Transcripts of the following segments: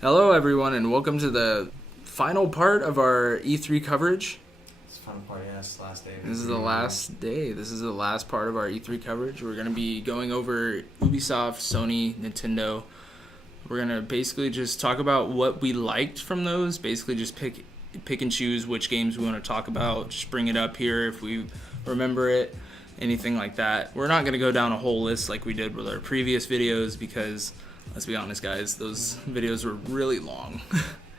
Hello, everyone, and welcome to the final part of our E3 coverage. It's a fun part, yeah. It's the last day. This is the last day. This is the last part of our E3 coverage. We're going to be going over Ubisoft, Sony, Nintendo. We're going to basically just talk about what we liked from those. Basically just pick and choose which games we want to talk about. Just bring it up here if we remember it. Anything like that. We're not going to go down a whole list like we did with our previous videos because... Let's be honest, guys. Those videos were really long.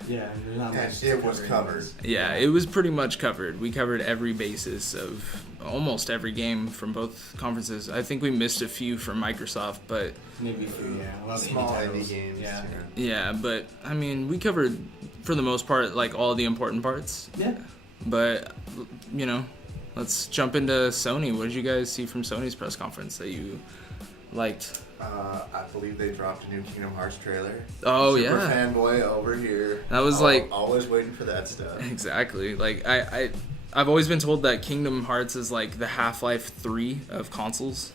Yeah, there's not much. It was covered. Yeah, it was pretty much covered. We covered every basis of almost every game from both conferences. I think we missed a few from Microsoft, but... Maybe a few, yeah. A lot of Small indie indie titles. games. Yeah. Yeah, but, I mean, we covered, for the most part, like, all the important parts. Yeah. But, you know, let's jump into Sony. What did you guys see from Sony's press conference that you liked? I believe they dropped a new Kingdom Hearts trailer. Oh, Super yeah. fanboy over here. That was like... Always waiting for that stuff. Exactly. Like, I've always been told that Kingdom Hearts is like the Half-Life 3 of consoles,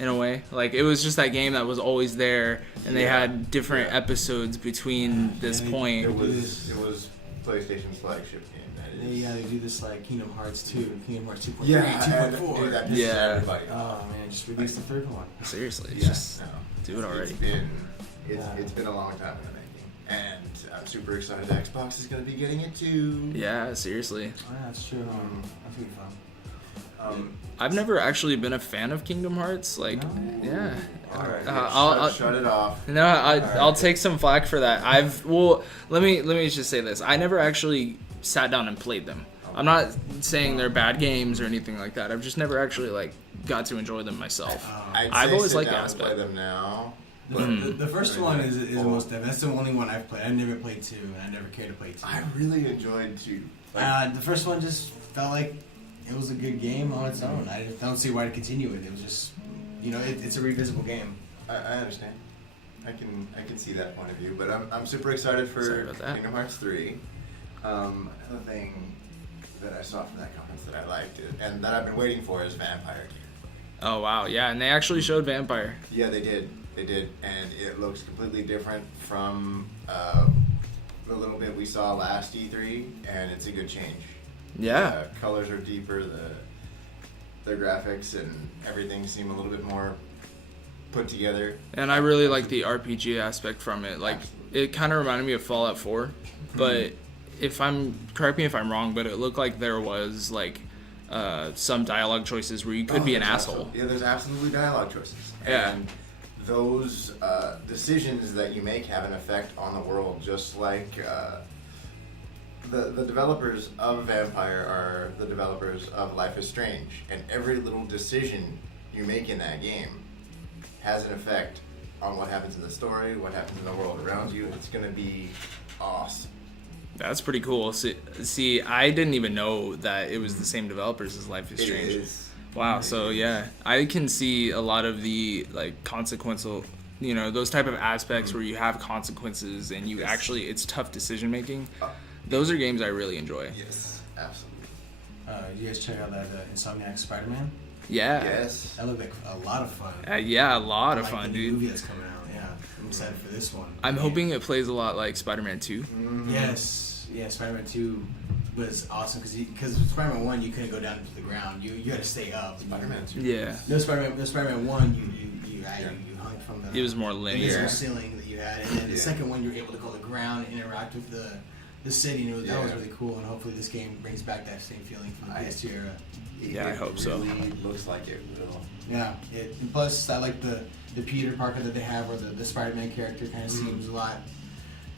in a way. Like, it was just that game that was always there, and they had different episodes between this point. It was PlayStation's flagship game. They do this like Kingdom Hearts 2, Kingdom Hearts 2.3, Yeah, 2.4. that pisses Yeah. everybody off. Oh man, just release the third one. Seriously, Yeah, just no. do it already. It's been a long time in the making, and I'm super excited. Xbox is going to be getting it too. Yeah, seriously. Oh, yeah, that's true. That's gonna be fun. I've never actually been a fan of Kingdom Hearts. Like, No. yeah. All right, I'll shut it off. No, I'll take some flack for that. Let me just say this. I never actually sat down and played them. I'm not saying they're bad games or anything like that. I've just never actually like got to enjoy them myself. I've Say always sit liked the down and play aspect. them now. The first one is the most. That's the only one I've played. I never played 2, and I never cared to play 2. I really enjoyed 2. The first one just felt like it was a good game on its own. I don't see why to continue it. It was just, it's a revisitable game. I understand. I can see that point of view, but I'm super excited Sorry for about that. Kingdom Hearts 3. Another thing that I saw from that conference that I liked and that I've been waiting for is Vampire. Oh wow, yeah, and they actually showed Vampire. Yeah, they did, and it looks completely different from the little bit we saw last E3, and it's a good change. Yeah. Colors are deeper, the graphics and everything seem a little bit more put together. And I really like the RPG aspect from it. Like, it kind of reminded me of Fallout 4, but correct me if I'm wrong, but it looked like there was like some dialogue choices where you could be an asshole. There's absolutely dialogue choices. Yeah. And those decisions that you make have an effect on the world, just like the developers of Vampire are the developers of Life is Strange, and every little decision you make in that game has an effect on what happens in the story, what happens in the world around you. It's going to be awesome. That's pretty cool. See, I didn't even know that it was the same developers as Life is Strange. It is. Wow, so yeah, I can see a lot of the like consequential, those type of aspects where you have consequences and you actually, it's tough decision making. Those are games I really enjoy. Yes, absolutely. Did you guys check out that Insomniac Spider-Man? Yeah. Yes. That looked like a lot of fun. Yeah, a lot of Like fun, the new dude. movie that's coming out. Yeah, I'm excited for this one. I'm hoping it plays a lot like Spider-Man 2. Yes, yeah. Spider-Man 2 was awesome because Spider-Man 1 you couldn't go down to the ground. You had to stay up. Spider-Man 2. Yeah. No, Spider-Man 1 you hung from the. It was more linear. Ceiling that you had, and then the second one you were able to go to the ground and interact with the city. And that was really cool. And hopefully this game brings back that same feeling from the PS2 era. Yeah, I hope so. It really looks like it will. Yeah, and plus I like the Peter Parker that they have, where the Spider-Man character kind of seems a lot,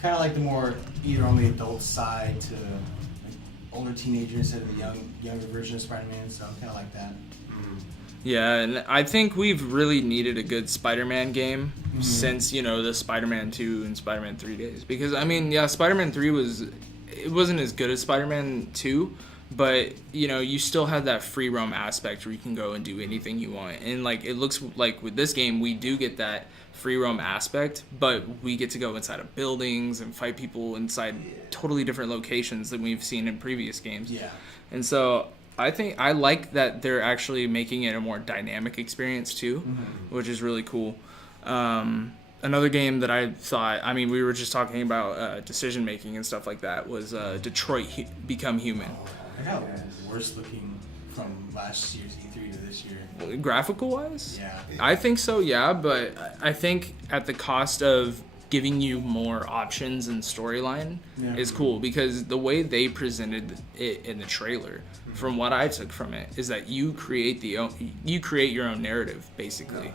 kind of like the more either on the adult side to like older teenager instead of the younger version of Spider-Man. So I'm kind of like that. Yeah, and I think we've really needed a good Spider-Man game since, the Spider-Man 2 and Spider-Man 3 days. Because, I mean, yeah, Spider-Man 3 wasn't as good as Spider-Man 2, but, you still have that free roam aspect where you can go and do anything you want. And, like, it looks like with this game, we do get that free roam aspect, but we get to go inside of buildings and fight people inside totally different locations than we've seen in previous games. Yeah. And so I think I like that they're actually making it a more dynamic experience too, which is really cool. Another game that I thought, I mean, we were just talking about decision making and stuff like that, was Detroit Become Human. I got worse looking from last year's E3 to this year. Graphical wise? Yeah. I think so, yeah, but I think at the cost of giving you more options and storyline is cool, because the way they presented it in the trailer, from what I took from it, is that you create your own narrative, basically,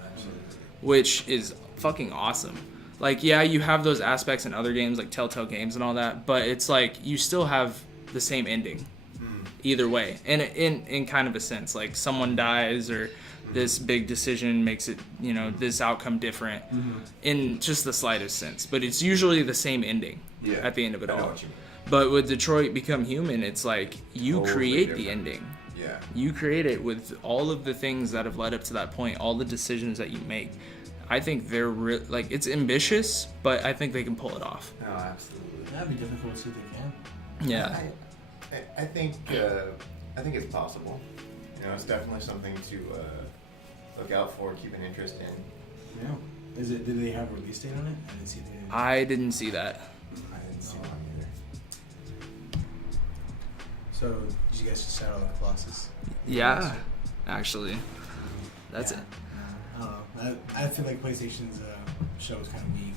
which is fucking awesome. Like, yeah, you have those aspects in other games like Telltale Games and all that, but it's like you still have the same ending either way, and in kind of a sense, like someone dies or this big decision makes it, this outcome different in just the slightest sense, but it's usually the same ending at the end of it all. But with Detroit Become Human, it's like you create the ending. Yeah. You create it with all of the things that have led up to that point, all the decisions that you make. I think they're it's ambitious, but I think they can pull it off. No, absolutely. That'd be difficult to see if they can. Yeah. I think it's possible. It's definitely something to look out for, keep an interest in. Yeah. Did they have a release date on it? I didn't see the. I didn't see that. I didn't see one either. So, did you guys just settle on Colossus? Yeah, actually. That's it. I don't know. I feel like PlayStation's show was kind of weak.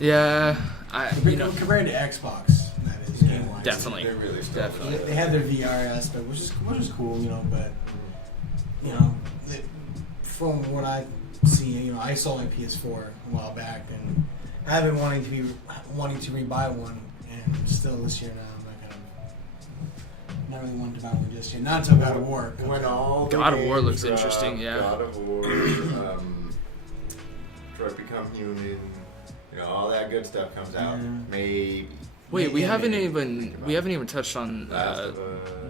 Yeah, compared to Xbox, that is game-wise. Definitely. They're really Definitely. They had their VR aspect, which is cool, but from what I've seen, I sold my PS4 a while back, and I've been wanting to rebuy one, and still this year now I'm not really wanting to buy one just yet. Not until God of War. When all the God of War games looks drop, interesting, yeah. God of War, Detroit Become Human, all that good stuff comes out. Maybe. Wait, we haven't maybe even touched on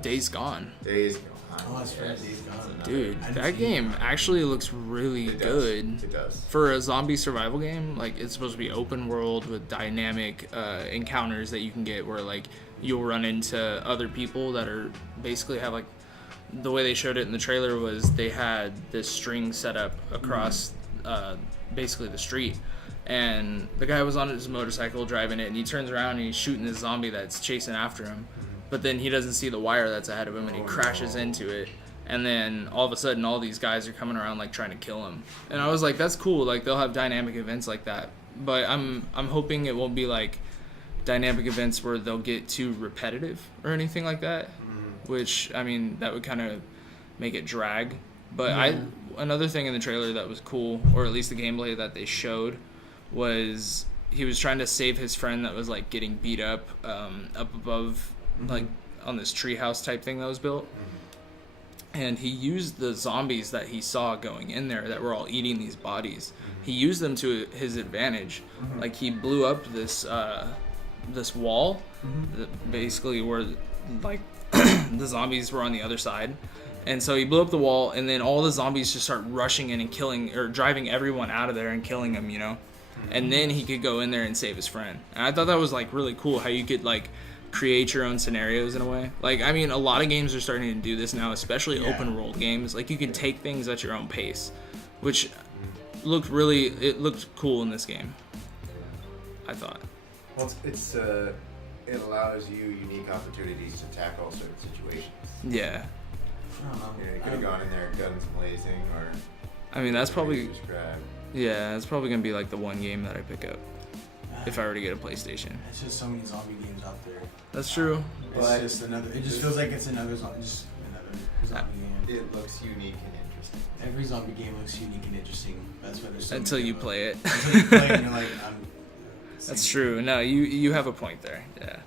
Days Gone. Days Gone. Oh, that's right, Days Gone. Dude, that game actually looks really good. It does. For a zombie survival game, like, it's supposed to be open world with dynamic encounters that you can get where, like, you'll run into other people that are basically have, like, the way they showed it in the trailer was they had this string set up across basically the street. And the guy was on his motorcycle driving it, and he turns around and he's shooting this zombie that's chasing after him. But then he doesn't see the wire that's ahead of him, and he crashes into it. And then all of a sudden, all these guys are coming around like trying to kill him. And I was like, that's cool. Like, they'll have dynamic events like that. But I'm hoping it won't be like dynamic events where they'll get too repetitive or anything like that. Which, I mean, that would kind of make it drag. But another thing in the trailer that was cool, or at least the gameplay that they showed, was he was trying to save his friend that was like getting beat up above, like on this treehouse type thing that was built. And he used the zombies that he saw going in there that were all eating these bodies. He used them to his advantage. Like, he blew up this this wall, basically where like the zombies were on the other side. And so he blew up the wall, and then all the zombies just start rushing in and killing, or driving everyone out of there and killing him, And then he could go in there and save his friend. And I thought that was, like, really cool how you could, like, create your own scenarios in a way. Like, I mean, a lot of games are starting to do this now, especially open world games. Like, you can take things at your own pace, which looked cool in this game, I thought. Well, it allows you unique opportunities to tackle certain situations. Yeah. You could have gone in there guns blazing, or I mean, that's probably described. Yeah, it's probably gonna be like the one game that I pick up if I were to get a PlayStation. It's just so many zombie games out there. That's true. It's just another. It just feels like it's another zombie game. It looks unique and interesting. Every zombie game looks unique and interesting. That's why there's so Until many you of them. play it. Until you play it, and you're like, That's true. No, you have a point there. Yeah.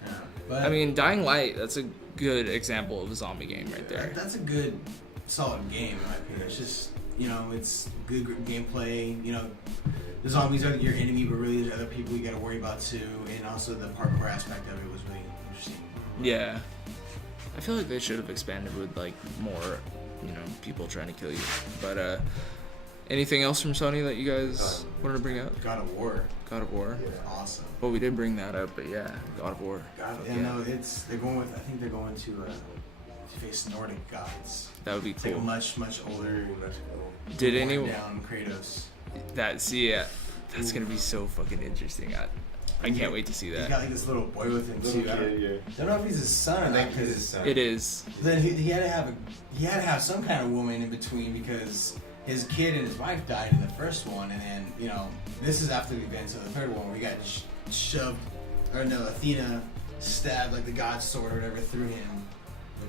But I mean, Dying Light. That's a good example of a zombie game right there. That's a good, solid game in my opinion. It's just, it's good gameplay. The zombies are your enemy, but really there's other people you got to worry about too. And also the parkour aspect of it was really interesting. Yeah. I feel like they should have expanded with like more, people trying to kill you. But anything else from Sony that you guys wanted to bring up? God of War. God of War. Yeah, awesome. Well, we did bring that up, but yeah, God of War. I think they're going to face Nordic gods. That would be It's like cool. a much older. Did anyone down Kratos? That's gonna be so fucking interesting. I can't wait to see He's that. got like this little boy with him too. I don't know if he's his son or I not. think he's his son. It is. Then he had to have some kind of woman in between because his kid and his wife died in the first one, and then this is after the events of the third one where he got shoved, or no, Athena stabbed like the god sword or whatever through him,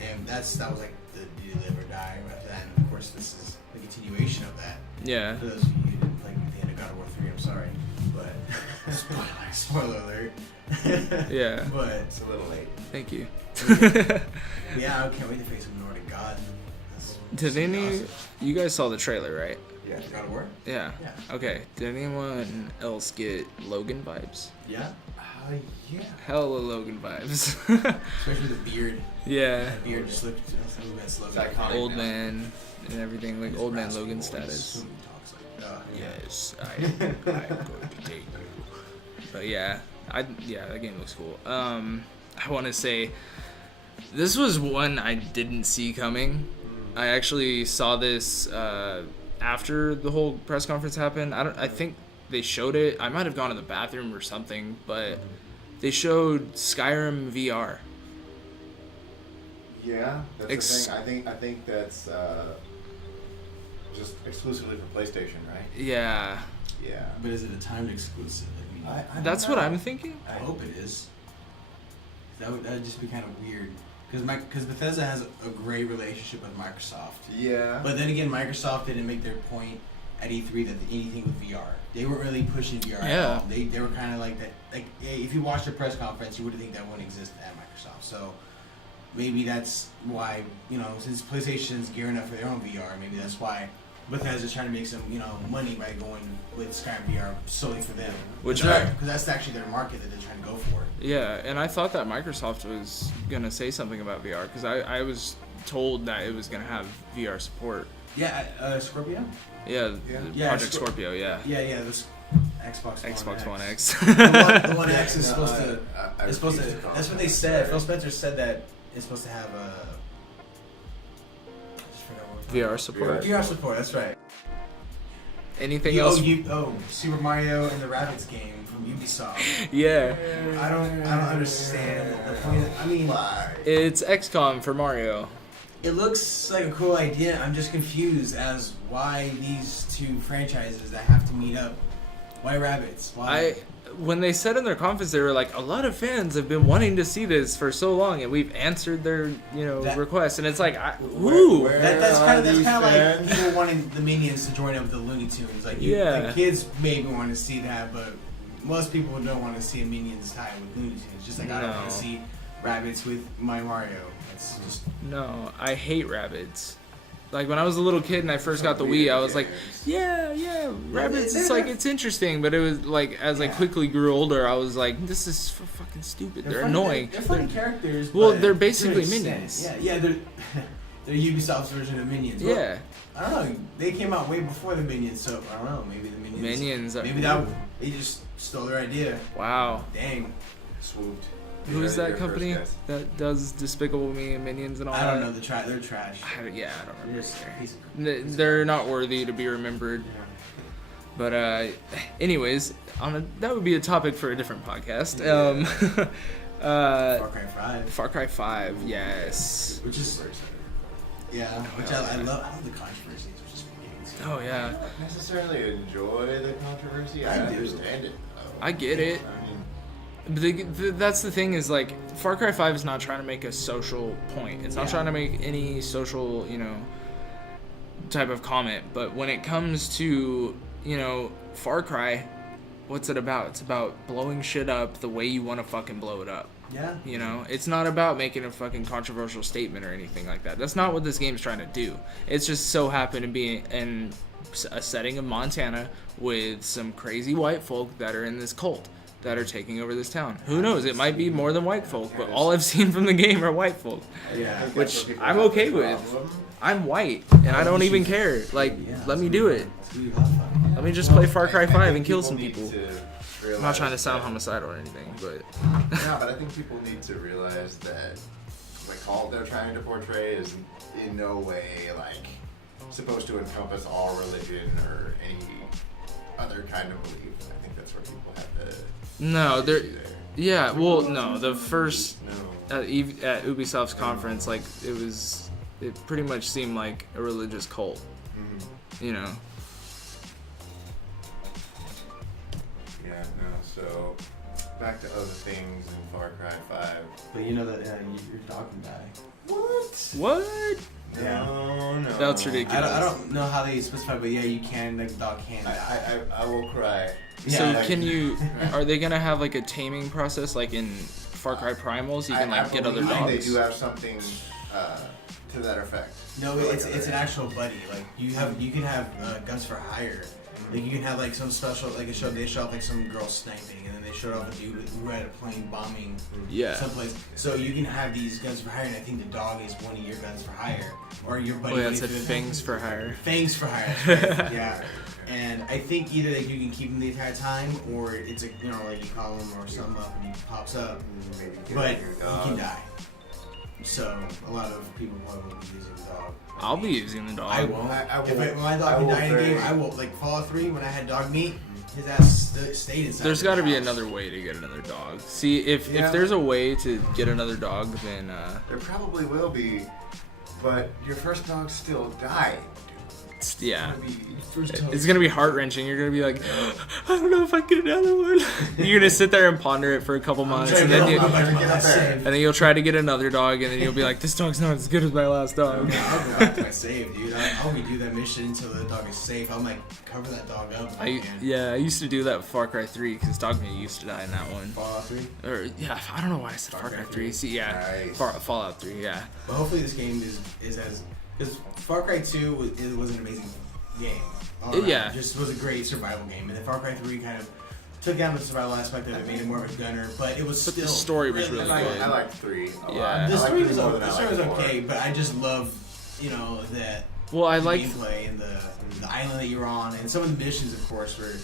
and that was like the do you live or die. But then of course this is the continuation of that. Yeah. For those of you who didn't play the end of God of War 3, I'm sorry, but spoiler alert. Yeah. But It's a little late. Thank you. yeah, I can't wait to face a Nordic god. Did you guys saw the trailer, right? Yeah. God of War? Yeah. Yeah. Okay. Did anyone else get Logan vibes? Yeah. Yeah. Hella Logan vibes. Especially the beard. Yeah. That beard just looked It's iconic. Old now. man and everything, like old man Logan status. Yes, I'm going to take you. But yeah, that game looks cool. I want to say this was one I didn't see coming. I actually saw this after the whole press conference happened. I think they showed it. I might have gone to the bathroom or something, but they showed Skyrim VR. Yeah, that's the thing. I think that's just exclusively for PlayStation, right? Yeah, Yeah. But is it a timed exclusive? I don't that's know. what I'm thinking. I hope it is. That'd just be kind of weird. Because Bethesda has a great relationship with Microsoft. Yeah. But then again, Microsoft didn't make their point at E3 that anything with VR. They weren't really pushing VR at Yeah. all. They were kind of like that. Like, if you watched the press conference, you would think that wouldn't exist at Microsoft. So maybe that's why, since PlayStation's gearing up for their own VR, maybe that's why Bethesda's trying to make some, money by going with Skyrim VR solely for them. Which because that's actually their market that they're trying to go for. Yeah, and I thought that Microsoft was gonna say something about VR because I was told that it was gonna have VR support. Yeah, Scorpio? Yeah, Yeah, Project Scorpio. Yeah. Yeah, this Xbox One X. The One X is supposed to. I It's supposed to. refuse call That's what it. they said. Phil Spencer said that it's supposed to have a. VR support. VR support. That's right. Anything else? Super Mario and the Rabbids game from Ubisoft. Yeah, I don't understand the point. I mean, Why? it's XCOM for Mario. it looks like a cool idea. I'm just confused as why these two franchises that have to meet up. Why Rabbids? Why? When they said in their conference, they were like, a lot of fans have been wanting to see this for so long, and we've answered their, requests. And it's like, who? That's kind of like fans? people wanting the Minions to join up with the Looney Tunes. Like, the kids maybe want to see that, but most people don't want to see a Minions tie with Looney Tunes. Just like I don't want to see Rabbids with my Mario. It's just No, I hate Rabbids. Like, when I was a little kid and I first got the Wii, I was like, yeah, Rabbids, it's interesting. But it was like, as I quickly grew older, I was like, this is fucking stupid. They're funny, annoying. They're funny characters. Well, but they're to basically an extent. Minions. Yeah, they're Ubisoft's version of Minions. Well, Yeah. I don't know. They came out way before the Minions, so I don't know. Maybe the Minions. Maybe they just stole their idea. Wow. Dang. Swooped. Who's They're that first company guys. that does Despicable Me and Minions and all I that? don't know. They're trash. I don't remember Just either. piece of- They're not worthy to be remembered. But anyways, that would be a topic for a different podcast. Far Cry 5. Far Cry 5, yes. Which is which I love the controversies which is beginning. Oh yeah, I don't necessarily enjoy the controversy. I I do. understand it, though. I get it. I mean, But that's the thing is, like, Far Cry 5 is not trying to make a social point. It's not trying to make any social, type of comment. But when it comes to, Far Cry, what's it about? It's about blowing shit up the way you want to fucking blow it up. Yeah. It's not about making a fucking controversial statement or anything like that. That's not what this game's trying to do. It's just so happened to be in a setting of Montana with some crazy white folk that are in this cult that are taking over this town. Who knows? It might be more than white folk, but all I've seen from the game are white folk. Yeah. Which I'm okay with. I'm white, and I don't even care. Like, let me do it. Let me just play Far Cry 5 and kill some people. I'm not trying to sound homicidal or anything, but... No, but I think people need to realize that the cult they're trying to portray is in no way, supposed to encompass all religion or any other kind of belief. I think that's where people have the... No, there. Yeah, well, no. The first No. at Ubisoft's conference, like it pretty much seemed like a religious cult. You know. Yeah, no, so back to other things in Far Cry 5. But you know that your dog can die. What? Yeah. No. That's ridiculous. I don't know how they specify, but yeah, you can. Like, the dog can die. I will cry. So Yeah, can you? Are they gonna have like a taming process, like in Far Cry Primals? You can like get other believe dogs. They do have something to that effect. No, it's an actual buddy. Like you can have guns for hire. Like you can have like some special, like they show off like some girl sniping, and then they showed off a dude who had a plane bombing someplace. So you can have these guns for hire, and I think the dog is one of your guns for hire, or your buddy. Oh, yeah, it said fangs for hire. Fangs for hire. That's right. Yeah. And I think either like you can keep them the entire time, or it's a like you call him or something up and he pops up, but he can die. So a lot of people probably won't be using the dog. I'll be using the dog. I won't. If my dog can die in a game, I will. Like Fallout 3, when I had dog meat, his ass stayed inside. There's got to be house. another way to get another dog. See, if there's a way to get another dog, then there probably will be, but your first dog still died. yeah, it's gonna be heart wrenching. You're gonna be like, I don't know if I can get another one. You're gonna sit there and ponder it for a couple months, and then you'll try to get another dog, and then you'll be like, this dog's not as good as my last dog. Yeah, I'll go back to my save, dude. I'll redo that mission until the dog is safe. I'm like, cover that dog up. I used to do that with Far Cry 3 because dog meat used to die in that one. Fallout 3? Or yeah, I don't know why I said Far Cry 3. See, yeah, Nice. Fallout 3, yeah. But hopefully this game is as... Because Far Cry 2 was an amazing game. Yeah. Just was a great survival game. And then Far Cry 3 kind of took down the survival aspect of it, made it more of a gunner, but it was But still... the story was really I good. like 3 a Yeah. lot. The I like story 3 was, more than the I story like was 4. okay, but I just love, that... Well, I the like gameplay and the island that you're on, and some of the missions, of course, were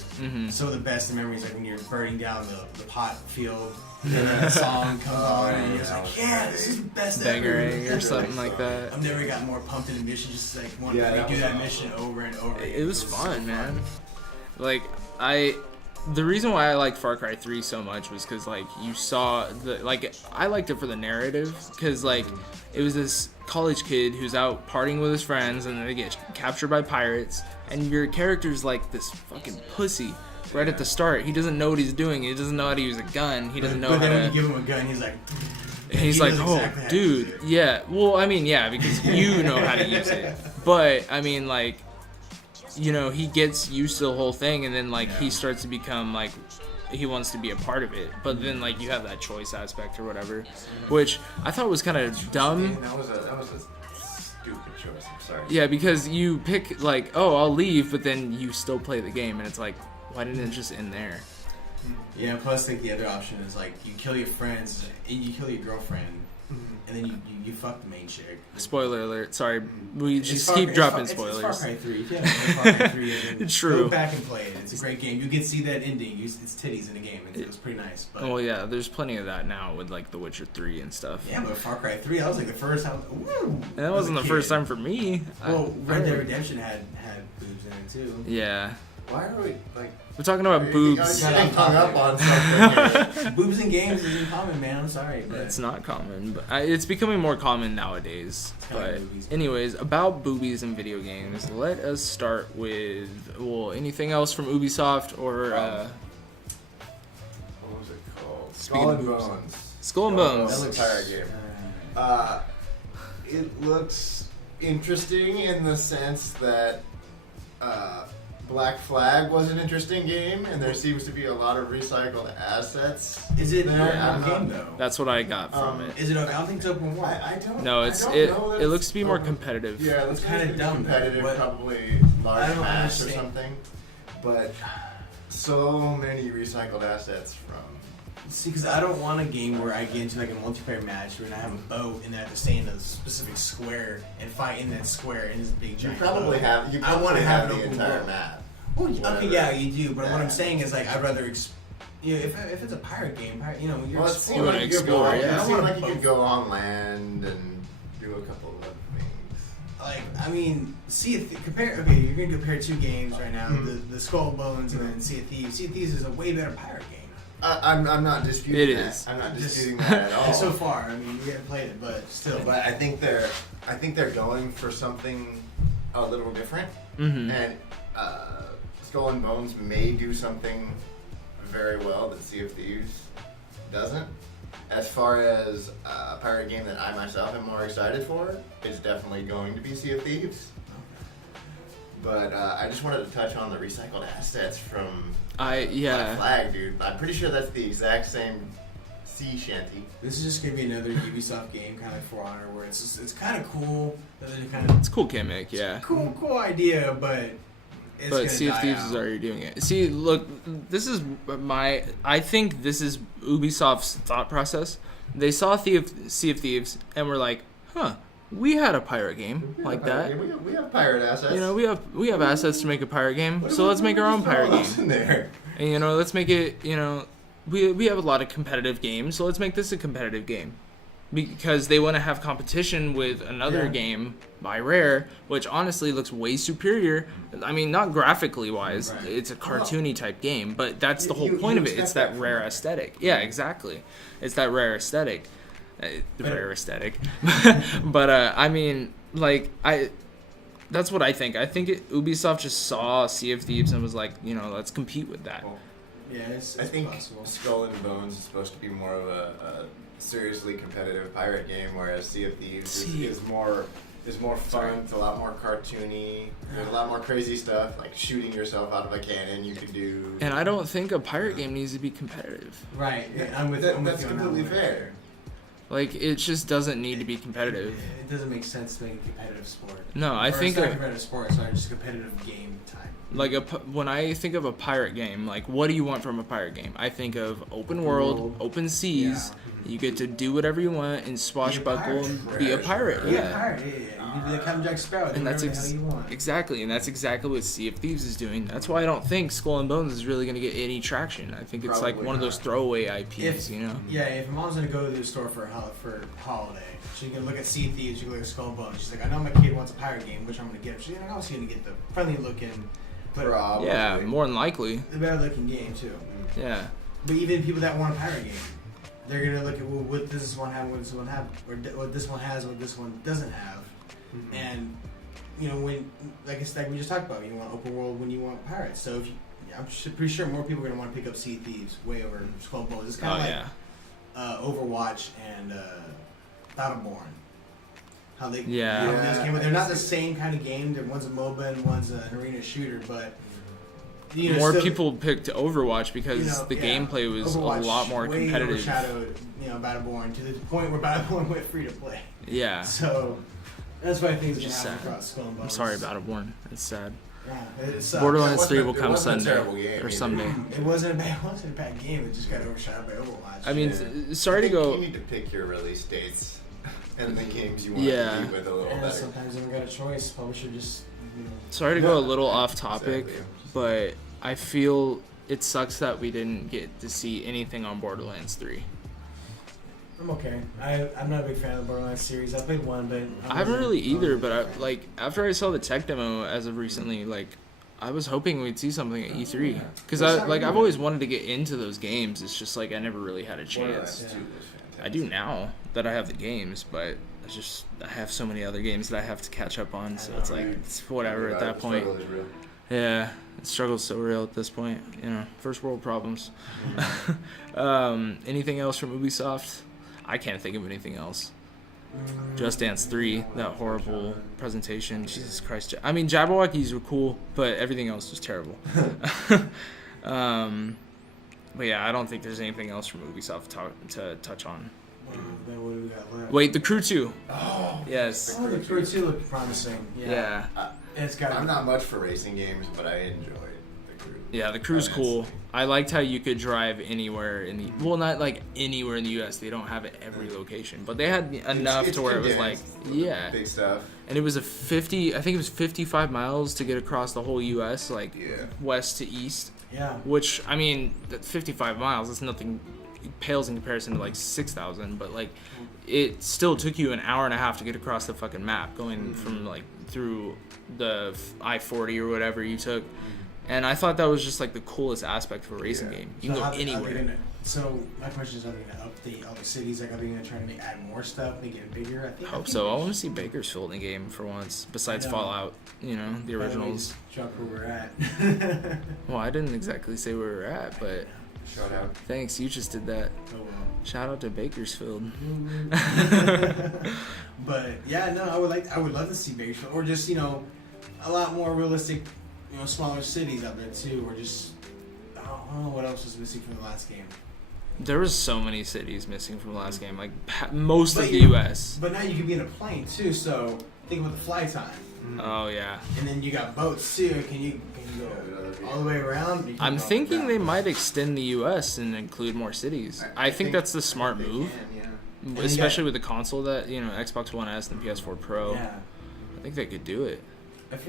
some of the best memories. Like when you're burning down the pot field, and then the song comes on, and you're just like, "Yeah, this is the best bangering ever." or something like that. I've never gotten more pumped in a mission. Just like wanting to do that mission over and over. It was fun, man. Like the reason why I liked Far Cry 3 so much was because like you saw I liked it for the narrative because like it was this college kid who's out partying with his friends and then they get captured by pirates and your character's like this fucking pussy right at the start. He doesn't know what he's doing. He doesn't know how to use a gun. He doesn't know But how then when to. you give him a gun, he's like. He's like, oh, exactly how to dude, use it. yeah. Well, I mean, yeah, because you know how to use it. But I mean, like, he gets used to the whole thing, and then like he starts to become like he wants to be a part of it. But then like you have that choice aspect or whatever, which I thought was kind of dumb. That was a stupid choice. I'm sorry. Yeah, because you pick like, oh, I'll leave, but then you still play the game, and it's like, why didn't it just end there? Yeah, plus like the other option is like you kill your friends and you kill your girlfriend, and then you fuck the main chick. Spoiler alert. Sorry, we It's just Far- keep it's dropping Far- spoilers. It's Far Cry 3. Yeah, Far Cry 3. And It's true. Go back and play it. It's a great game. You get to see that ending. It's titties in the game. It's pretty nice. But Well, yeah, there's plenty of that now with like The Witcher 3 and stuff. yeah, but Far Cry 3, that was like the first time. Woo! And that wasn't the first time for me. Well, Red Dead Redemption had boobs in it too. Yeah. Why are we like? We're talking about boobs. I getting hung up on something here. Boobs in games isn't common, man. I'm sorry, but It's not common, but it's becoming more common nowadays. kinda But boobies. anyways, about boobies in video games, let us start with anything else from Ubisoft or What was it called? Speaking Skull of and boobs. Bones. Skull and Bones. That looks entire game. It looks interesting in the sense that Black Flag was an interesting game, and there seems to be a lot of recycled assets. Is it there? an open game though? That's what I got from it. Is it? I don't think it's open world. I don't. No, I it's don't it. know that It it's looks to be more open. competitive. Yeah, it looks It's kinda kinda dumb, though, competitive, but probably large I don't mass or understand. something. But so many recycled assets from. See, because I don't want a game where I get into like a multiplayer match where I have a boat and I have to stay in a specific square and fight in that square in this big You giant probably boat. have. You I wanna probably have have an the open entire world. map. Well, okay, Whatever. yeah, you do. But what I'm Yeah. saying is like I'd rather, if it's a pirate game, you're Well, it exploring. seemed wanna like you could explore, go. yeah. It I seemed wanna like you boat. could go on land and do a couple of other things. like, I mean, compare. Okay, you're gonna compare two games right now: the Skull and Bones and then Sea of Thieves. Sea of Thieves is a way better pirate game. I'm not disputing that. is. I'm not disputing that at all. So far, I mean, we haven't played it, but still. But I think they're going for something a little different, and Skull and Bones may do something very well that Sea of Thieves doesn't. As far as a pirate game that I myself am more excited for, it's definitely going to be Sea of Thieves. But I just wanted to touch on the recycled assets from Black Flag, dude. I'm pretty sure that's the exact same sea shanty. This is just gonna be another Ubisoft game, kind of like For Honor, where it's kind of cool. That they're kind of It's a cool gimmick, yeah. Cool idea, but. But Sea of Thieves is already doing it. See, look, this is I think this is Ubisoft's thought process. They saw Sea of Thieves and were like, huh, we had a pirate game like that. We have pirate assets. You know, we have assets to make a pirate game, so let's make our own pirate game. And, you know, let's make it, you know, we have a lot of competitive games, so let's make this a competitive game. Because they want to have competition with another game by Rare, which honestly looks way superior. I mean, not graphically wise, it's a cartoony type game, but that's the whole point of it. It's that Rare aesthetic. Yeah, exactly. It's that Rare aesthetic. Rare aesthetic. But I mean, like, that's what I think. I think Ubisoft just saw Sea of Thieves and was like, you know, let's compete with that. Yeah, it's I think possible. Skull and Bones is supposed to be more of a seriously competitive pirate game, whereas Sea of Thieves is more fun. It's a lot more cartoony. There's a lot more crazy stuff, like shooting yourself out of a cannon you can do. And I don't think a pirate game needs to be competitive. Right. Yeah, that's completely fair. Like, it just doesn't need to be competitive. It doesn't make sense to make a competitive sport. No, I think it's not a competitive sport. Sorry, just a competitive game type. Like when I think of a pirate game, like, what do you want from a pirate game? I think of open world, open seas. Yeah. You get to do whatever you want and swashbuckle and be a pirate. Yeah. You can be like Captain Jack Sparrow. And that's exactly, and that's exactly what Sea of Thieves is doing. That's why I don't think Skull and Bones is really going to get any traction. I think it's like one of those throwaway IPs, you know? Yeah, if mom's going to go to the store for holiday, she can look at Sea of Thieves, she can look at Skull and Bones. She's like, I know my kid wants a pirate game, which I'm going to get him. She's like, obviously going to get the friendly looking. Probably. Yeah, more than likely. The better looking game too. Yeah. But even people that want a pirate game, they're gonna look at what does this one have, what this one have, or what this one has, what this one doesn't have. And you know, when like we just talked about, you want open world when you want pirates. So I'm pretty sure more people are gonna want to pick up Sea of Thieves way over Skull and Bones. It's kind of like Overwatch and Battleborn. How they they're not the same kind of game. One's a MOBA and one's an arena shooter, but more people picked Overwatch because the gameplay was Overwatch a lot more competitive. Overshadowed, Battleborn to the point where Battleborn went free to play. Yeah. So that's why I think it's just happen across Skull and Bones. I'm sorry, Battleborn. It's sad. Yeah, it sucks. Borderlands 3 will come Sunday or someday. It wasn't a bad game. It just got overshadowed by Overwatch. I mean, sorry to go. You need to pick your release dates. And the games you want to leave with a little better. Sometimes you haven't got a choice. Publisher just. Sorry to go a little off topic, but I feel it sucks that we didn't get to see anything on Borderlands 3. I'm okay. I'm not a big fan of the Borderlands series. I played one, but I haven't really either. But after I saw the tech demo as of recently, I was hoping we'd see something at E3 because I've always wanted to get into those games. It's just I never really had a chance. I do now that I have the games, but I have so many other games that I have to catch up on, so it's whatever at that point. Yeah, the struggle's so real at this point, first world problems. Anything else from Ubisoft? I can't think of anything else. Just Dance 3, that horrible presentation, Jesus Christ. I mean, Jabberwockies were cool, but everything else was terrible. But yeah, I don't think there's anything else from Ubisoft to touch on. Then what do we got left? Wait, The Crew 2. Oh, yes. The Crew 2 looked promising. Yeah. I'm not much for racing games, but I enjoyed The Crew. Yeah, The Crew's cool. I liked how you could drive anywhere in the not like anywhere in the U.S. They don't have it every location, but they had enough to where it was big stuff. And it was I think it was 55 miles to get across the whole U.S. west to east. Yeah. Which, I mean, 55 miles, that's nothing pales in comparison to like 6,000, but like it still took you an hour and a half to get across the fucking map going from like through the I-40 or whatever you took. And I thought that was just like the coolest aspect of a racing game. You can go anywhere. So my question is, are they going to update all the cities? Like, are they going to try to add more stuff, make it bigger? I Hope so. I want to see Bakersfield in the game for once, besides Fallout, you know, the originals. Chuck, where we're at. Well, I didn't exactly say where we're at, but Shout out. thanks, you just did that. Oh, well. Shout out to Bakersfield. But yeah, no, I would love to see Bakersfield, or just, you know, a lot more realistic, you know, smaller cities out there too, or just I don't know what else was missing from the last game. There was so many cities missing from the last game, like most of the U.S. But now you can be in a plane too, so think about the flight time. Oh yeah. And then you got boats too. Can you go all the way around? I'm thinking they might extend the U.S. and include more cities. I think that's the smart move, especially with the console that, you know, Xbox One S and PS4 Pro. Yeah. I think they could do it.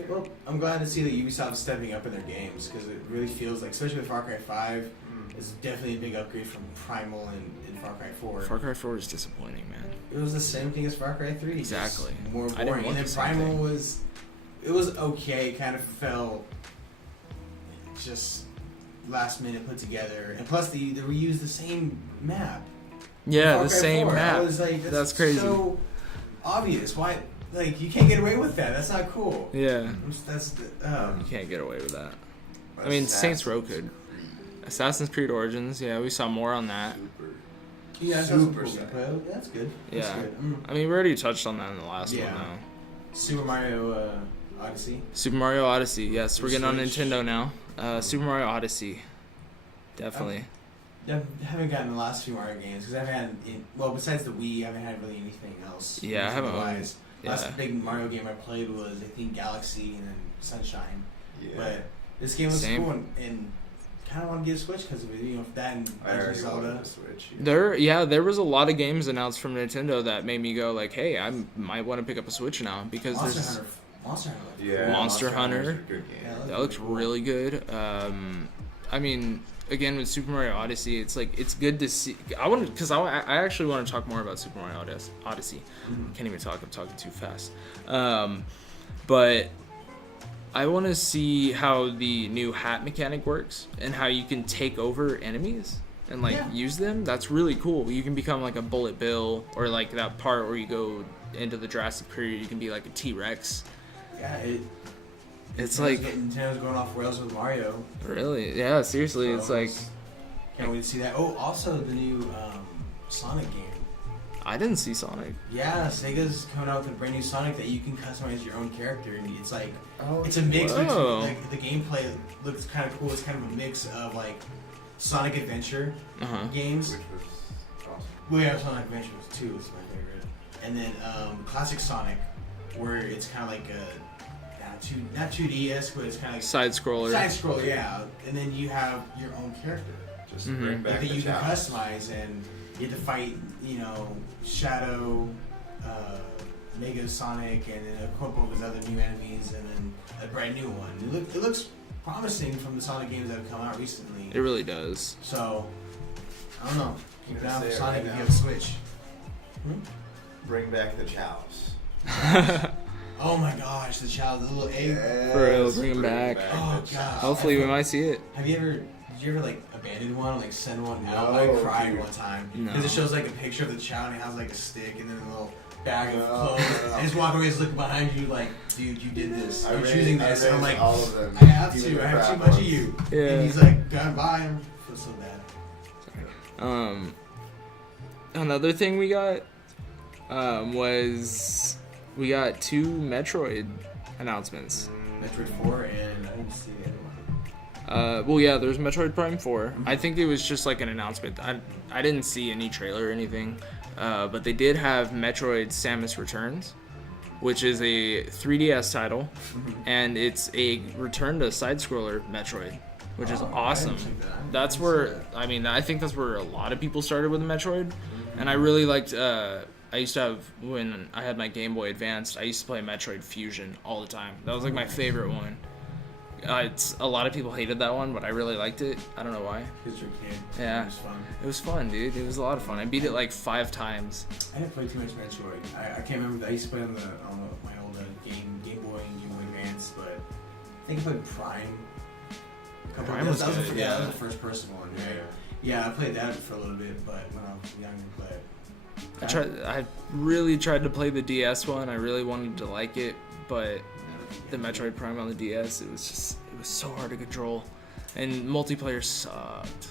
Well, I'm glad to see that Ubisoft stepping up in their games, because it really feels like, especially with Far Cry 5, it's definitely a big upgrade from Primal and Far Cry 4. Far Cry 4 is disappointing, man. It was the same thing as Far Cry 3. Exactly. More I didn't boring. want And the then same Primal thing. it was okay, kind of felt just last minute put together. And plus, they reused the same map. Yeah, Far the Cry same 4. map. I was like, That's crazy. So obvious. Why? Like, you can't get away with that. That's not cool. Yeah. You can't get away with that. I mean, Saints Row could. Assassin's Creed Origins, yeah, we saw more on that. Yeah, Super that's cool. That's good. That's Yeah. good. I mean, we already touched on that in the last Yeah. one, though. Super Mario Odyssey. Super Mario Odyssey, yes, we're getting on Switch. Nintendo now. Super Mario Odyssey, definitely. I haven't gotten the last few Mario games because I haven't had, besides the Wii, I haven't had really anything else. Yeah, I haven't. Otherwise, Yeah. last big Mario game I played was, I think, Galaxy and then Sunshine. Yeah. But this game was Same. cool and kind of want to get a Switch because of it. You know, that and I Legend of already Zelda. wanted to switch. There was a lot of games announced from Nintendo that made me go like, hey, I might want to pick up a Switch now because there's Monster Hunter. Yeah. Monster Hunter. Hunter's a good game. Yeah, that looks really good. I mean, again with Super Mario Odyssey, it's like it's good to see. I actually want to talk more about Super Mario Odyssey. Can't even talk. I'm talking too fast. But I want to see how the new hat mechanic works and how you can take over enemies and like use them. That's really cool. You can become like a Bullet Bill, or like that part where you go into the Jurassic period, you can be like a T-Rex. Yeah, It's like Nintendo's going off rails with Mario. really, yeah, seriously, it's like Can't wait to see that. Oh, also the new Sonic game. I didn't see Sonic. Yeah, Sega's coming out with a brand new Sonic that you can customize your own character, and it's like Oh, it's a mix. Whoa. Like the gameplay looks kind of cool. It's kind of a mix of like Sonic Adventure games. which was awesome. Well, yeah, Sonic Adventure 2 is my favorite, and then classic Sonic, where it's kind of like a not 2D-esque, but it's kind of like Side scroller. side scroller, yeah. And then you have your own character Just bring back that the you can challenge. customize, and you have to fight, you know, Shadow, Mega Sonic, and then a couple of his other new enemies, and then a brand new one. It looks promising from the Sonic games that have come out recently. It really does. So, I don't know. Keep an eye out for Say it Sonic right if you now. have a Switch. Bring back the chalice. Oh my gosh, the child, the little egg. For real, bring 'em back. Oh the gosh. Hopefully, we might see it. Did you ever like abandon one, like send one out? No, I cried dude. one time No. because it shows like a picture of the child and it has like a stick and then a little bag of No, clothes. no. And just walk away, just looking behind you, like, dude, you did this. You're raised- choosing this, I and I'm raised like, all of them. I have even to. the I have too crap much of ones. you. Yeah. And he's like, goodbye. I feel so bad. Another thing we got was we got 2 Metroid announcements. Metroid 4 and I didn't see the other one. Well, yeah, there's Metroid Prime 4. I think it was just like an announcement. I didn't see any trailer or anything, but they did have Metroid Samus Returns, which is a 3DS title, and it's a return to side-scroller Metroid, which is awesome. That's where, I mean, I think that's where a lot of people started with Metroid, and I really liked, I used to have, when I had my Game Boy Advanced, I used to play Metroid Fusion all the time. That was like my favorite one. it's a lot of people hated that one, but I really liked it. I don't know why. Because you're a kid. Yeah. It was fun. It was fun, dude. It was a lot of fun. I beat it like 5 times. I didn't play too much Metroid. I can't remember. I used to play on my old Game Boy and Game Boy Advance, but I think I played Prime. Prime was good, Yeah, that yeah. was the first person one, right? Yeah, I played that for a little bit, but when I was younger, but I really tried to play the DS one. I really wanted to like it, but the Metroid Prime on the DS, it was so hard to control, and multiplayer sucked.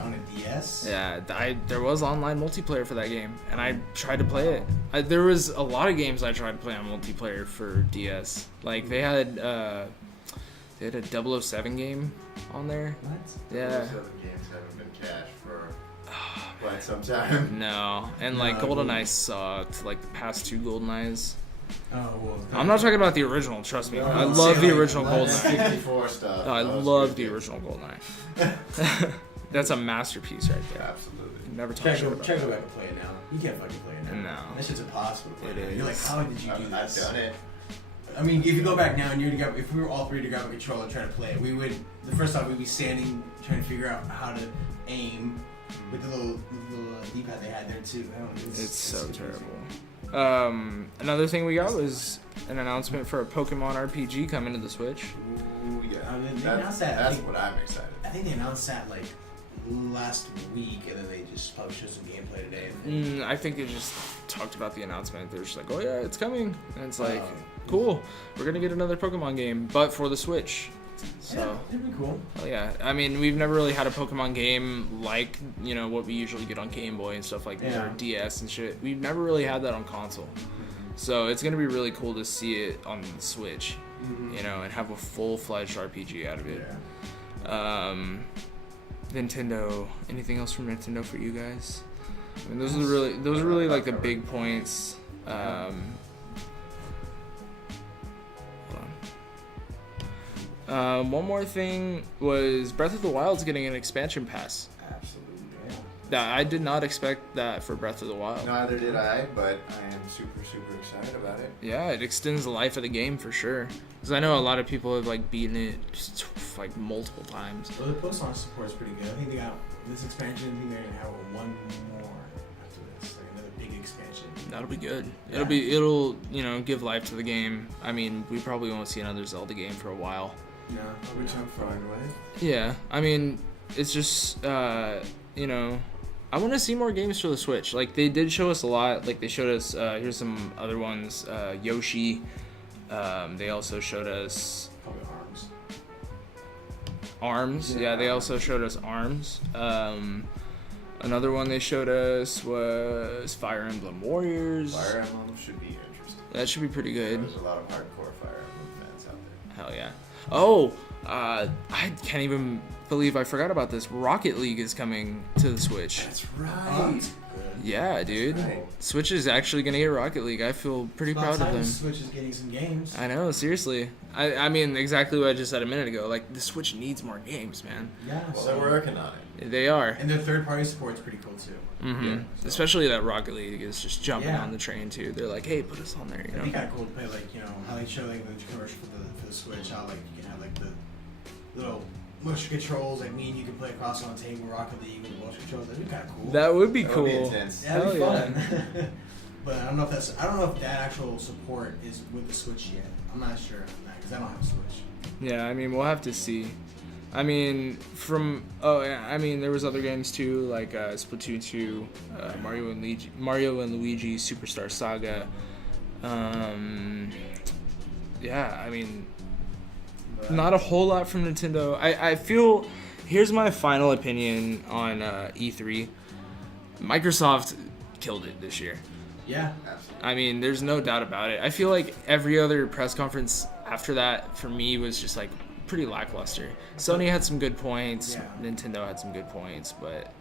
On a DS. Yeah, there was online multiplayer for that game, and I tried to play it. There was a lot of games I tried to play on multiplayer for DS. Like they had a 007 game on there. What? Yeah. 7 games haven't been cached for quite some time. No, and like GoldenEye sucked. Like the past 2 GoldenEyes. Oh well. I'm not talking about the original. Trust me, No, I don't love say the like original that. GoldenEye. 64 stuff. No, I That was love pretty the good. original GoldenEye. That's a masterpiece right there. Absolutely. Never talk Check shit go about back that. and play it now. You can't fucking play it now. No. That shit's impossible to play. It now. You're like, is. how did you do I've this? done it. I mean, if you go back now and if we were all three to grab a controller and try to play it, the first time we'd be standing trying to figure out how to aim with the little D-pad they had there too. It's so terrible. Another thing we got was an announcement for a Pokemon RPG coming to the Switch. Ooh, yeah. They announced that. That's what I'm excited. I think they announced that like last week, and then they just probably showed some gameplay today. I think they just talked about the announcement. They're just like, oh yeah, it's coming. And it's like, cool, we're going to get another Pokemon game, but for the Switch. So, yeah, it'd be cool. well, yeah. I mean, we've never really had a Pokemon game like, what we usually get on Game Boy and stuff like that, or DS and shit. We've never really had that on console. So it's going to be really cool to see it on the Switch, and have a full-fledged RPG out of it. Yeah. Nintendo. Anything else from Nintendo for you guys? I mean, those are really like the big points. Hold on. One more thing was Breath of the Wild's getting an expansion pass. Absolutely. That I did not expect that for Breath of the Wild. Neither did I, but I am super excited about it. Yeah, it extends the life of the game for sure. Because I know a lot of people have like beaten it just like multiple times. Well, the post-launch support is pretty good. I think they got this expansion. I think they're gonna have one more after this, like another big expansion. That'll be good. Yeah. It'll give life to the game. I mean, we probably won't see another Zelda game for a while. No, Which I'm fine with. Yeah, I mean, it's just I want to see more games for the Switch. Like they did show us a lot. Like they showed us here's some other ones, Yoshi. They also showed us probably Arms. Arms. Yeah, they also showed us Arms. Another one they showed us was Fire Emblem Warriors. Fire Emblem should be interesting. That should be pretty good. There's a lot of hardcore Fire Emblem fans out there. Hell yeah. Oh, I can't even believe I forgot about this. Rocket League is coming to the Switch. That's right. Yeah, dude. Right. Switch is actually gonna get Rocket League. I feel pretty proud of them. Switch is getting some games. I know, seriously. I mean, exactly what I just said a minute ago. Like, the Switch needs more games, man. Yeah. Well, they're working on it. They are. And their third-party support's pretty cool too. Mm-hmm. Yeah, so. Especially that Rocket League is just jumping Yeah. on the train, too. They're like, hey, put us on there, It'd be kind of cool to play, like, how they show like the commercial for the Switch, how like you can have like the little motion controls, like me and you can play across on the table, Rocket League with the motion controls. That'd be kind of cool. That would be That cool. would be intense. That'd be Hell fun. But I don't know if that actual support is with the Switch yet. I'm not sure on that because I don't have a Switch. Yeah, I mean, we'll have to see. I mean, there was other games too, like Splatoon 2, Mario and Luigi Superstar Saga. Yeah, I mean, not a whole lot from Nintendo. I feel, here's my final opinion on E3. Microsoft killed it this year. Yeah. Absolutely. I mean, there's no doubt about it. I feel like every other press conference after that, for me, was just like pretty lackluster. Sony had some good points. Yeah. Nintendo had some good points, but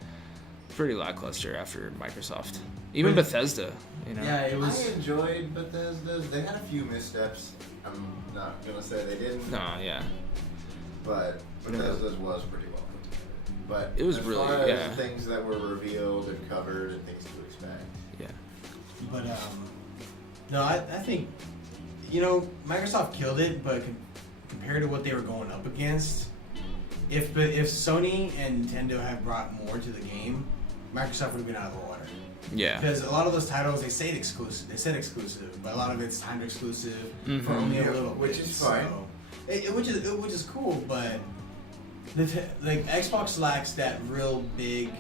pretty lackluster after Microsoft. Even Bethesda, Yeah, it was. I enjoyed Bethesda's. They had a few missteps. I'm not gonna say they didn't. No, yeah. But Bethesda's was pretty well put together. But It was as really- far as yeah. things that were revealed and covered and things to expect. Yeah. But no, I think Microsoft killed it, but compared to what they were going up against, if Sony and Nintendo had brought more to the game, Microsoft would have been out of the water. Yeah. Because a lot of those titles, they said exclusive, but a lot of it's timed exclusive for only a little which bit. is fine. So, which is cool, but like Xbox lacks that real big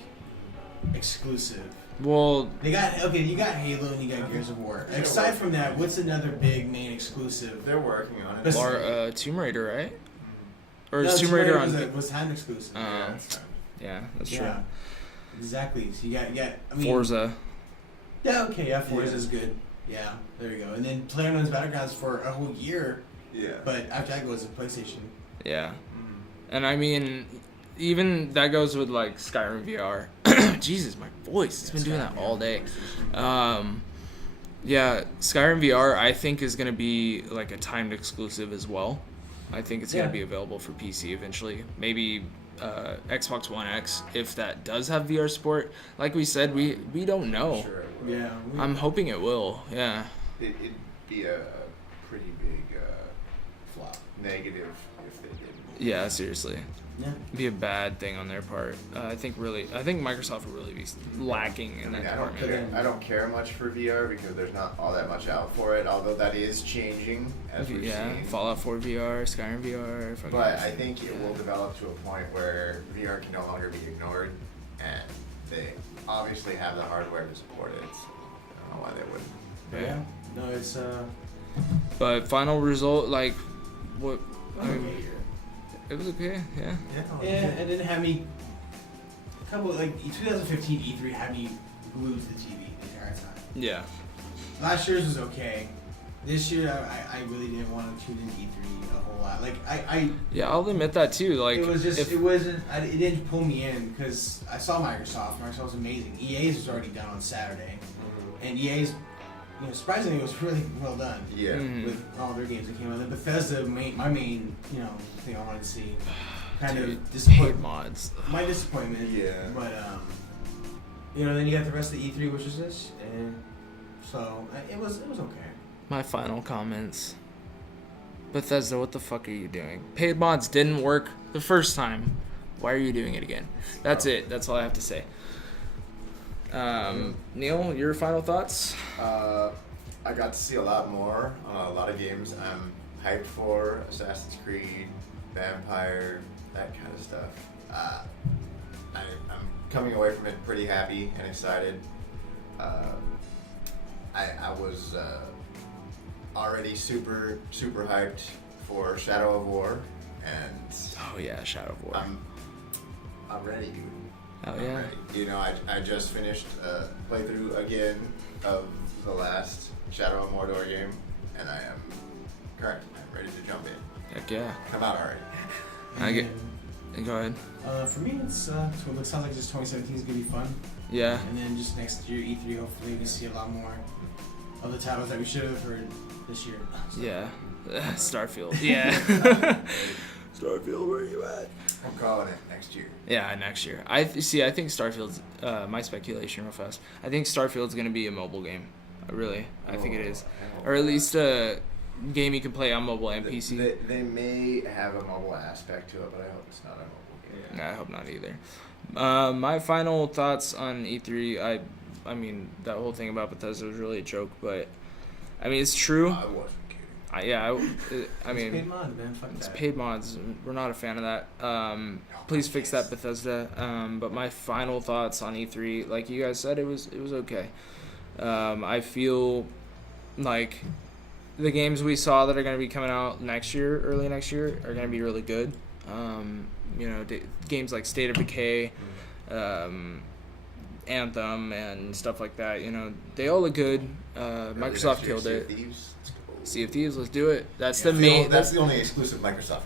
exclusive. Well, You got Halo and you got Gears of War. Aside from that, what's another big main exclusive? They're working on it. or Tomb Raider, right? Or No, is Tomb Raider on? was time exclusive. Yeah, that's true. Yeah, exactly. So you got I mean, Forza. Yeah, okay, yeah, Forza's good. Yeah, there you go. And then PlayerUnknown's Battlegrounds for a whole year, Yeah. but after that goes to PlayStation. Yeah. And I mean, even that goes with like Skyrim VR. Jesus, my voice. It's been doing that all day. Yeah, Skyrim VR I think is going to be like a timed exclusive as well. I think it's going to be available for PC eventually. Maybe Xbox One X if that does have VR support. Like we said, we don't know. Sure it will. Yeah. I'm hoping it will. Yeah. It'd be a pretty big flop. negative if they didn't. Yeah, seriously. Yeah. It'd be a bad thing on their part. I think Microsoft would really be lacking in that department. I don't care much for VR because there's not all that much out for it. Although that is changing as we've seen. Fallout 4 VR, Skyrim VR. But I think it will develop to a point where VR can no longer be ignored, and they obviously have the hardware to support it. So I don't know why they wouldn't. Yeah. No, it's But final result, like, what? I mean, it was okay. Yeah. Yeah, and then had me a couple like 2015 E3 had me glued to the TV the entire time. Yeah. Last year's was okay. This year I really didn't want to tune in E3 a whole lot. Like I Yeah, I'll admit that too. Like it was just it didn't pull me in because I saw Microsoft. Microsoft was amazing. EA's was already done on Saturday, and EA's surprisingly it was really well done. Yeah. With all their games that came out. And Bethesda, my main thing I wanted to see, kind of disappointed. mods. My disappointment. Yeah. But then you got the rest of the E3, which is this, and so it was okay. My final comments. Bethesda, what the fuck are you doing? Paid mods didn't work the first time. Why are you doing it again? That's it. That's all I have to say. Neil, your final thoughts? I got to see a lot more on a lot of games I'm hyped for. Assassin's Creed, Vampire, that kind of stuff. I'm coming away from it pretty happy and excited. I was already super hyped for Shadow of War, and Oh yeah, Shadow of War. I'm ready, dude. Oh yeah. Right. I just finished a playthrough again of the last Shadow of Mordor game, and I'm ready to jump in. Heck yeah. Come out already. Go ahead. For me, it sounds like just 2017 is gonna be fun. Yeah. And then just next year, E3, hopefully we see a lot more of the titles that we should have heard this year. Yeah. Starfield. Yeah. Starfield, where are you at? I'm calling it next year. Yeah, next year. I think Starfield's my speculation real fast. I think Starfield's gonna be a mobile game. I think it is, or at least a game you can play on mobile and PC. They may have a mobile aspect to it, but I hope it's not a mobile game. Nah, I hope not either. My final thoughts on E3. I mean, that whole thing about Bethesda was really a joke, but I mean, it's true. I wasn't kidding. I mean, it's paid mods, man. Fuck it's that. paid mods. We're not a fan of that. Please fix that, Bethesda. But my final thoughts on E3, like you guys said, it was okay. I feel like the games we saw that are going to be coming out early next year, are going to be really good. Games like State of Decay, Anthem, and stuff like that. They all look good. Microsoft killed it. Sea of Thieves, let's do it. That's the only exclusive Microsoft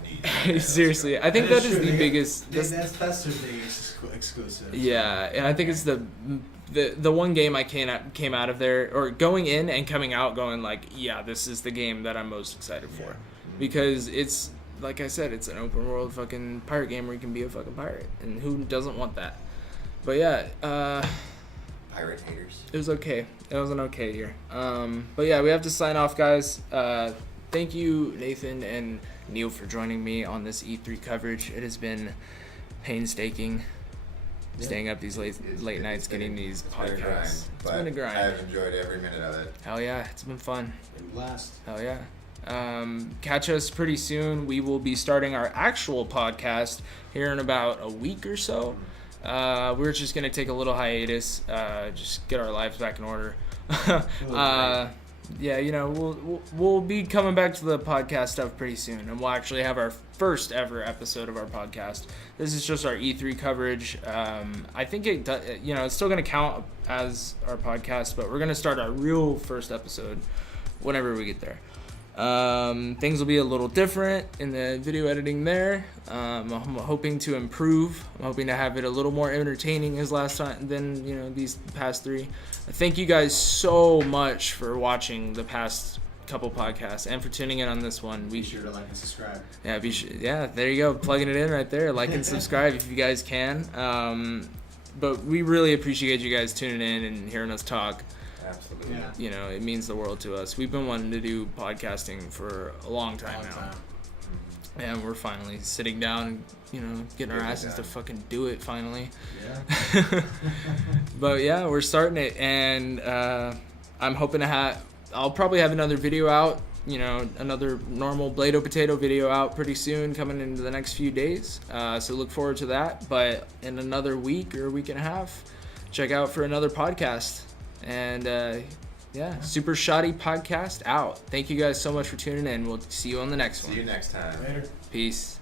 needs. Seriously, I think that is the biggest. That's their biggest exclusive. Yeah, and I think it's the one game I came out of there, or going in and coming out going like, yeah, this is the game that I'm most excited for, because it's, like I said, it's an open world fucking pirate game where you can be a fucking pirate, and who doesn't want that? But yeah, Pirate haters. it was okay. It was an okay year. But yeah, we have to sign off, guys. Thank you, Nathan and Neil, for joining me on this E3 coverage. It has been painstaking. Staying up these late nights, getting these podcasts. It's been a grind. I've enjoyed every minute of it. Hell yeah, it's been fun. Been a blast. Hell yeah. Catch us pretty soon. We will be starting our actual podcast here in about a week or so. We're just going to take a little hiatus, just get our lives back in order. Yeah, you know, we'll be coming back to the podcast stuff pretty soon, and we'll actually have our first ever episode of our podcast. This is just our E3 coverage. I think it's still going to count as our podcast, but we're going to start our real first episode whenever we get there. Things will be a little different in the video editing there. I'm hoping to improve. I'm hoping to have it a little more entertaining as last time than, you know, these past three. Thank you guys so much for watching the past couple podcasts and for tuning in on this one. Be sure to like and subscribe. Yeah, there you go. Plugging it in right there. Like and subscribe if you guys can. But we really appreciate you guys tuning in and hearing us talk. Absolutely. Yeah. You know, it means the world to us. We've been wanting to do podcasting for a long time now. And we're finally sitting down and, you know, getting our asses to fucking do it finally. Yeah. But yeah, we're starting it, and I'm hoping to I'll probably have another video out, you know, another normal Blado Potato video out pretty soon, coming into the next few days. So look forward to that. But in another week or a week and a half, check out for another podcast. And yeah, Super Shotty podcast out. Thank you guys so much for tuning in. We'll see you on the next one. See you next time. Later. Peace.